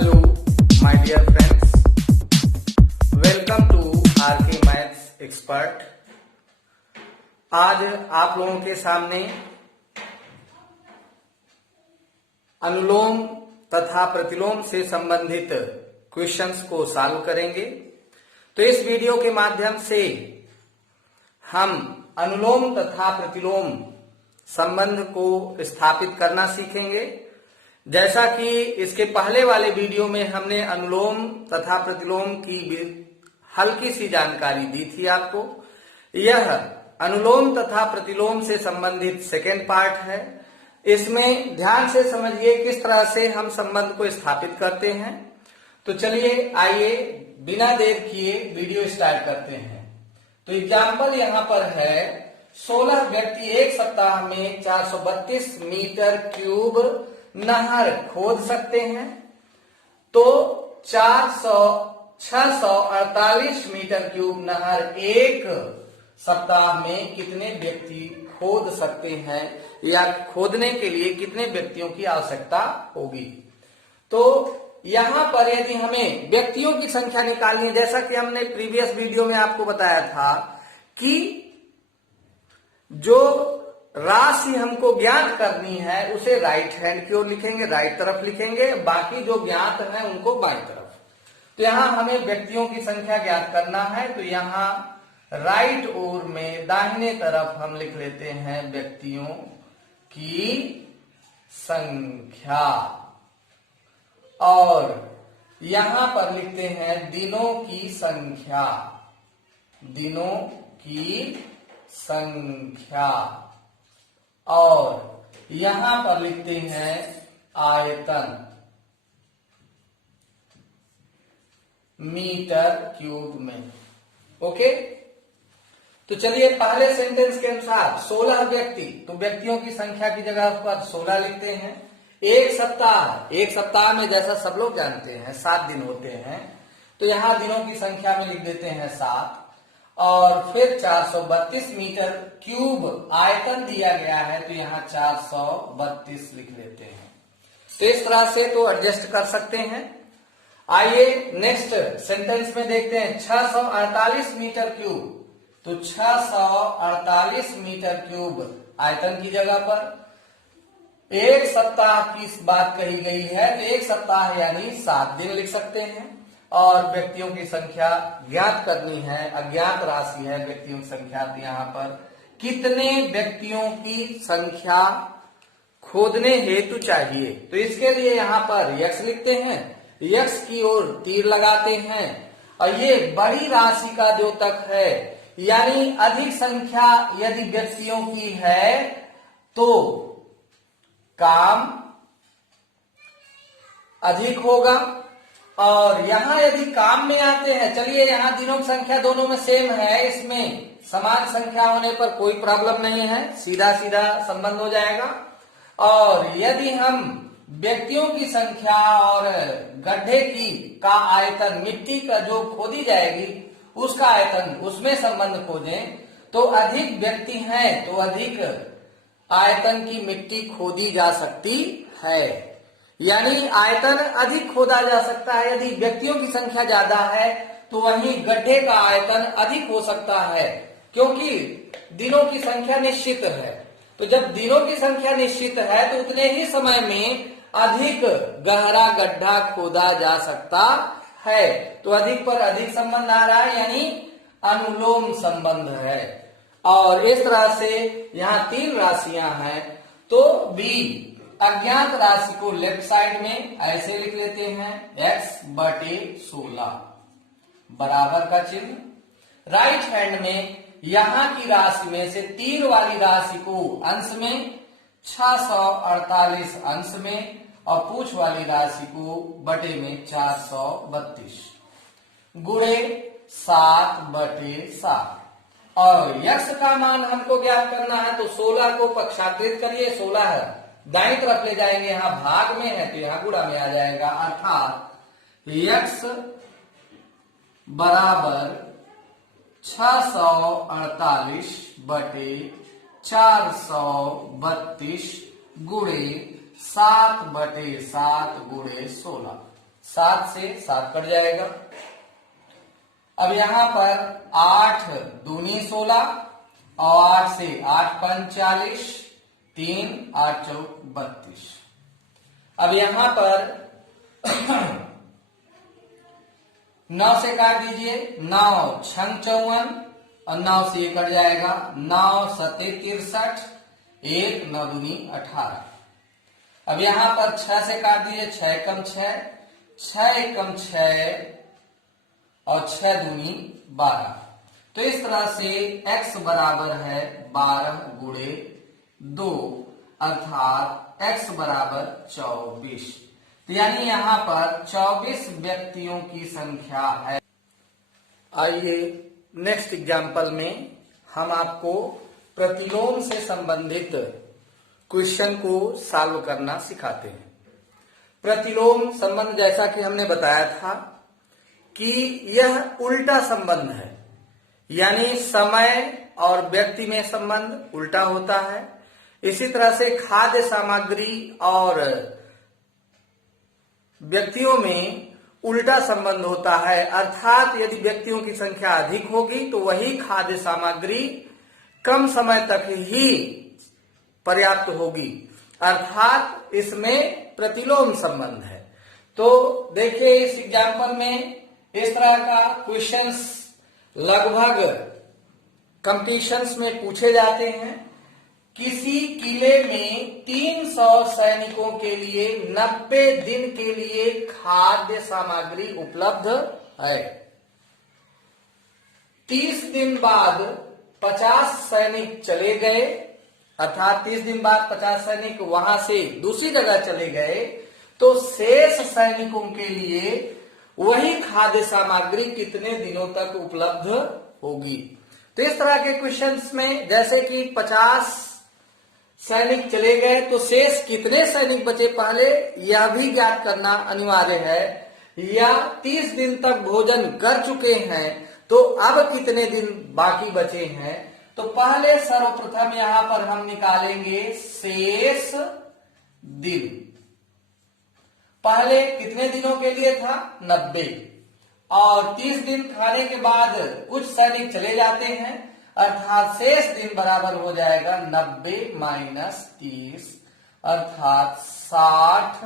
Hello, my dear friends. Welcome to RK Maths Expert. आज आप लोगों के सामने अनुलोम तथा प्रतिलोम से संबंधित क्वेश्चंस को सॉल्व करेंगे। तो इस वीडियो के माध्यम से हम अनुलोम तथा प्रतिलोम संबंध को स्थापित करना सीखेंगे। जैसा कि इसके पहले वाले वीडियो में हमने अनुलोम तथा प्रतिलोम की हल्की सी जानकारी दी थी आपको। यह अनुलोम तथा प्रतिलोम से संबंधित सेकेंड पार्ट है। इसमें ध्यान से समझिए किस तरह से हम संबंध को स्थापित करते हैं। तो चलिए आइए बिना देर किए वीडियो स्टार्ट करते हैं। तो एग्जाम्पल यहाँ पर है 16 व्यक्ति एक सप्ताह में 432 मीटर क्यूब नहर खोद सकते हैं। तो 648 मीटर क्यूब नहर एक सप्ताह में कितने व्यक्ति खोद सकते हैं या खोदने के लिए कितने व्यक्तियों की आवश्यकता होगी। तो यहां पर यदि हमें व्यक्तियों की संख्या निकालनी है, जैसा कि हमने प्रीवियस वीडियो में आपको बताया था कि जो राशि हमको ज्ञात करनी है उसे राइट हैंड की ओर लिखेंगे, राइट तरफ लिखेंगे, बाकी जो ज्ञात है उनको बाईं तरफ। तो यहां हमें व्यक्तियों की संख्या ज्ञात करना है। तो यहां राइट ओर में दाहिने तरफ हम लिख लेते हैं व्यक्तियों की संख्या और यहां पर लिखते हैं दिनों की संख्या, दिनों की संख्या और यहां पर लिखते हैं आयतन मीटर क्यूब में। ओके, तो चलिए पहले सेंटेंस के अनुसार 16 व्यक्ति, तो व्यक्तियों की संख्या की जगह पर 16 लिखते हैं। एक सप्ताह में जैसा सब लोग जानते हैं 7 दिन होते हैं, तो यहां दिनों की संख्या में लिख देते हैं 7 और फिर 432 मीटर क्यूब आयतन दिया गया है, तो यहाँ 432 लिख लेते हैं। तो इस तरह से तो एडजस्ट कर सकते हैं। आइए नेक्स्ट सेंटेंस में देखते हैं 648 मीटर क्यूब। तो 648 मीटर क्यूब आयतन की जगह पर एक सप्ताह की बात कही गई है, तो एक सप्ताह यानी 7 दिन लिख सकते हैं और व्यक्तियों की संख्या ज्ञात करनी है, अज्ञात राशि है व्यक्तियों की संख्या। तो यहाँ पर कितने व्यक्तियों की संख्या खोदने हेतु चाहिए, तो इसके लिए यहाँ पर यक्स लिखते हैं, यक्स की ओर तीर लगाते हैं और ये बड़ी राशि का द्योतक है, यानी अधिक संख्या यदि व्यक्तियों की है तो काम अधिक होगा। और यहां यदि काम में आते हैं, चलिए यहां दिनों की संख्या दोनों में सेम है, इसमें समान संख्या होने पर कोई प्रॉब्लम नहीं है, सीधा सीधा संबंध हो जाएगा। और यदि हम व्यक्तियों की संख्या और गड्ढे की का आयतन, मिट्टी का जो खोदी जाएगी उसका आयतन, उसमें संबंध खोजें तो अधिक व्यक्ति हैं तो अधिक आयतन की मिट्टी खोदी जा सकती है, यानी आयतन अधिक खोदा जा सकता है। यदि व्यक्तियों की संख्या ज्यादा है तो वहीं गड्ढे का आयतन अधिक हो सकता है, क्योंकि दिनों की संख्या निश्चित है। तो जब दिनों की संख्या निश्चित है तो उतने ही समय में अधिक गहरा गड्ढा खोदा जा सकता है। तो अधिक पर अधिक संबंध आ रहा है, यानी अनुलोम संबंध है। और इस तरह से यहाँ 3 राशियां हैं, तो बी अज्ञात राशि को लेफ्ट साइड में ऐसे लिख लेते हैं x/16 बराबर का चिन्ह। राइट हैंड में यहां की राशि में से तीर वाली राशि को अंश में, 648 अंश में और पूछ वाली राशि को बटे में 432 गुणे 7/7 और यक्स का मान हमको ज्ञात करना है। तो 16 को पक्षांतरित करिए, 16 है दाईं तरफ ले जाएंगे, यहां भाग में है तो यहां गुणा में आ जाएगा, अर्थात यक्स बराबर 648 बटे 432 गुणे 7/7 गुणे 16 7 से 7 कट जाएगा। अब यहां पर 8 दूनी 16 और 8 से 8 पंच 40, 3 8 चौक 32। अब यहां पर 9 से काट दीजिए, 9 छंग 54 और 9 से कट जाएगा, 9 सते 63, 1 9 दूनी 18। अब यहां पर 6 से काट दीजिए, 6 एकम 6, 6 एकम 6 और 6 दूनी 12। तो इस तरह से x बराबर है 12 गुणे 2 अर्थात x बराबर 24। तो यानी यहां पर 24 व्यक्तियों की संख्या है। आइए नेक्स्ट एग्जाम्पल में हम आपको प्रतिलोम से संबंधित क्वेश्चन को सॉल्व करना सिखाते हैं। प्रतिलोम संबंध जैसा कि हमने बताया था कि यह उल्टा संबंध है, यानी समय और व्यक्ति में संबंध उल्टा होता है। इसी तरह से खाद्य सामग्री और व्यक्तियों में उल्टा संबंध होता है, अर्थात यदि व्यक्तियों की संख्या अधिक होगी तो वही खाद्य सामग्री कम समय तक ही पर्याप्त होगी, अर्थात इसमें प्रतिलोम संबंध है। तो देखिए इस एग्जाम्पल में इस तरह का क्वेश्चंस लगभग कंपटीशंस में पूछे जाते हैं। किसी किले में 300 सैनिकों के लिए 90 दिन के लिए खाद्य सामग्री उपलब्ध है। 30 दिन बाद 50 सैनिक चले गए, अर्थात 30 दिन बाद 50 सैनिक वहां से दूसरी जगह चले गए, तो शेष सैनिकों के लिए वही खाद्य सामग्री कितने दिनों तक उपलब्ध होगी। तो इस तरह के क्वेश्चंस में जैसे कि 50 सैनिक चले गए तो शेष कितने सैनिक बचे पहले यह भी ज्ञात करना अनिवार्य है, या 30 दिन तक भोजन कर चुके हैं तो अब कितने दिन बाकी बचे हैं। तो पहले सर्वप्रथम यहां पर हम निकालेंगे शेष दिन। पहले कितने दिनों के लिए था 90, और 30 दिन खाने के बाद कुछ सैनिक चले जाते हैं, अर्थात शेष दिन बराबर हो जाएगा 90 माइनस 30 अर्थात 60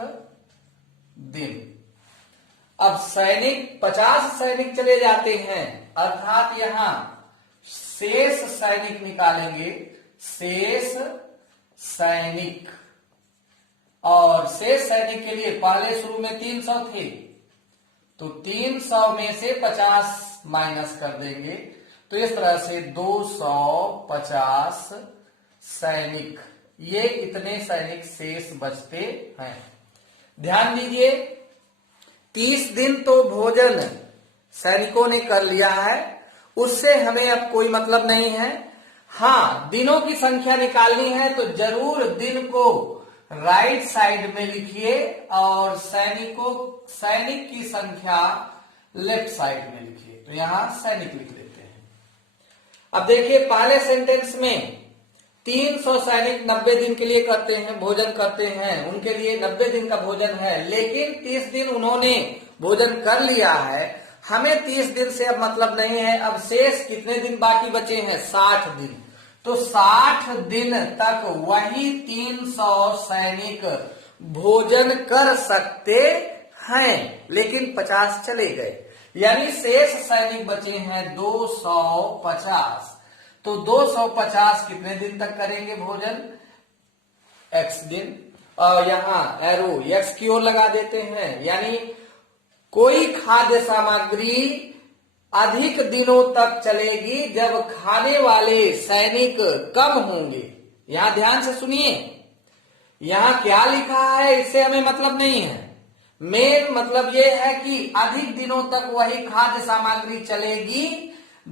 दिन। अब सैनिक 50 सैनिक चले जाते हैं, अर्थात यहां शेष सैनिक निकालेंगे, शेष सैनिक, और शेष सैनिक के लिए पहले शुरू में 300 थे तो 300 में से 50 माइनस कर देंगे, तो इस तरह से 250 सैनिक, ये इतने सैनिक शेष बचते हैं। ध्यान दीजिए 30 दिन तो भोजन सैनिकों ने कर लिया है, उससे हमें अब कोई मतलब नहीं है। हाँ, दिनों की संख्या निकालनी है तो जरूर दिन को राइट साइड में लिखिए और सैनिक की संख्या लेफ्ट साइड में लिखिए। तो यहां सैनिक लिख लेते हैं। अब देखिए पहले सेंटेंस में 300 सैनिक 90 दिन के लिए करते हैं, भोजन करते हैं, उनके लिए 90 दिन का भोजन है, लेकिन 30 दिन उन्होंने भोजन कर लिया है। हमें 30 दिन से अब मतलब नहीं है, अब शेष कितने दिन बाकी बचे हैं 60 दिन। तो 60 दिन तक वही 300 सैनिक भोजन कर सकते हैं, लेकिन 50 चले गए, यानी शेष सैनिक बचे हैं 250। तो 250 कितने दिन तक करेंगे भोजन x दिन, और यहां एरो x की ओर लगा देते हैं, यानी कोई खाद्य सामग्री अधिक दिनों तक चलेगी जब खाने वाले सैनिक कम होंगे। यहां ध्यान से सुनिए, यहां क्या लिखा है इससे हमें मतलब नहीं है। मेन मतलब यह है कि अधिक दिनों तक वही खाद्य सामग्री चलेगी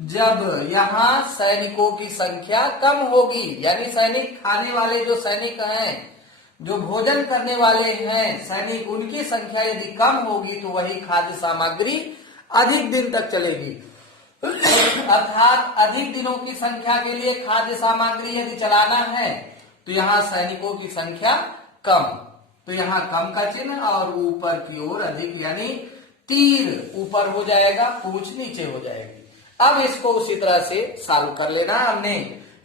जब यहां सैनिकों की संख्या कम होगी, यानी सैनिक खाने वाले जो सैनिक हैं, जो भोजन करने वाले हैं सैनिक, उनकी संख्या यदि कम होगी तो वही खाद्य सामग्री अधिक दिन तक चलेगी। अर्थात अधिक दिनों की संख्या के लिए खाद्य सामग्री यदि चलाना है तो यहां सैनिकों की संख्या कम। तो यहाँ कम का चिन्ह और ऊपर की ओर अधिक, यानी तीर ऊपर हो जाएगा, पूंछ नीचे हो जाएगी। अब इसको उसी तरह से सॉल्व कर लेना। हमने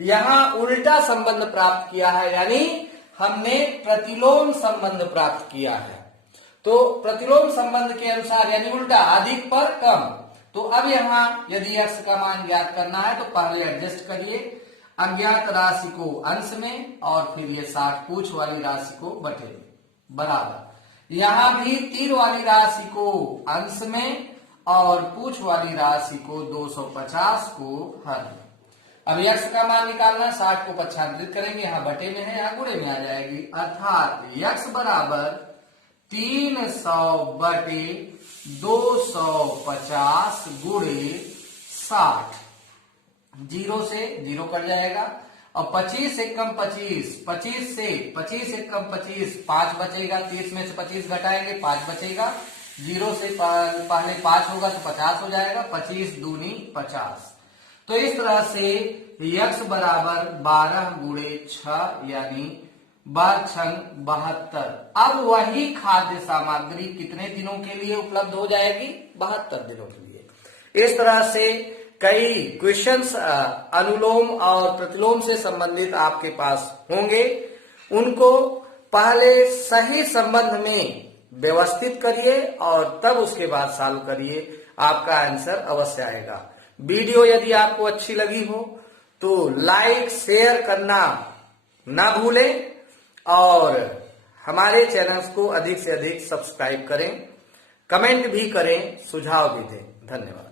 यहाँ उल्टा संबंध प्राप्त किया है, यानी हमने प्रतिलोम संबंध प्राप्त किया है। तो प्रतिलोम संबंध के अनुसार यानी उल्टा, अधिक पर कम। तो अब यहाँ यदि x का मान ज्ञात करना है तो पहले एडजस्ट करिए अज्ञात राशि को अंश में और फिर ये 60 पूछ वाली राशि को बटे में, बराबर यहाँ भी तीर वाली राशि को अंश में और पूछ वाली राशि को 250 को हर में। अब x का मान निकालना, 60 को पक्षांतरित करेंगे, यहाँ बटे में है, यहाँ गुणे में आ जाएगी, अर्थात x बराबर 300 बटे 250 गुणे 60। 0 से 0 कट जाएगा और 25 से कम 25, 25 से कम 25, 5 बचेगा, 30 में से 25 घटाएंगे 5 बचेगा, 0 से पहले 5 होगा तो 50 हो जाएगा, 25 दूनी 50। तो इस तरह से x बराबर 12 गुणे 6 यानी 72। अब वही खाद्य सामग्री कितने दिनों के लिए उपलब्ध हो जाएगी? 72 दिनों के लिए। इस तरह से कई क्वेश्चंस अनुलोम और प्रतिलोम से संबंधित आपके पास होंगे, उनको पहले सही संबंध में व्यवस्थित करिए और तब उसके बाद सॉल्व करिए, आपका आंसर अवश्य आएगा। वीडियो यदि आपको अच्छी लगी हो तो लाइक शेयर करना ना भूलें और हमारे चैनल्स को अधिक से अधिक सब्सक्राइब करें, कमेंट भी करें, सुझाव भी दें। धन्यवाद।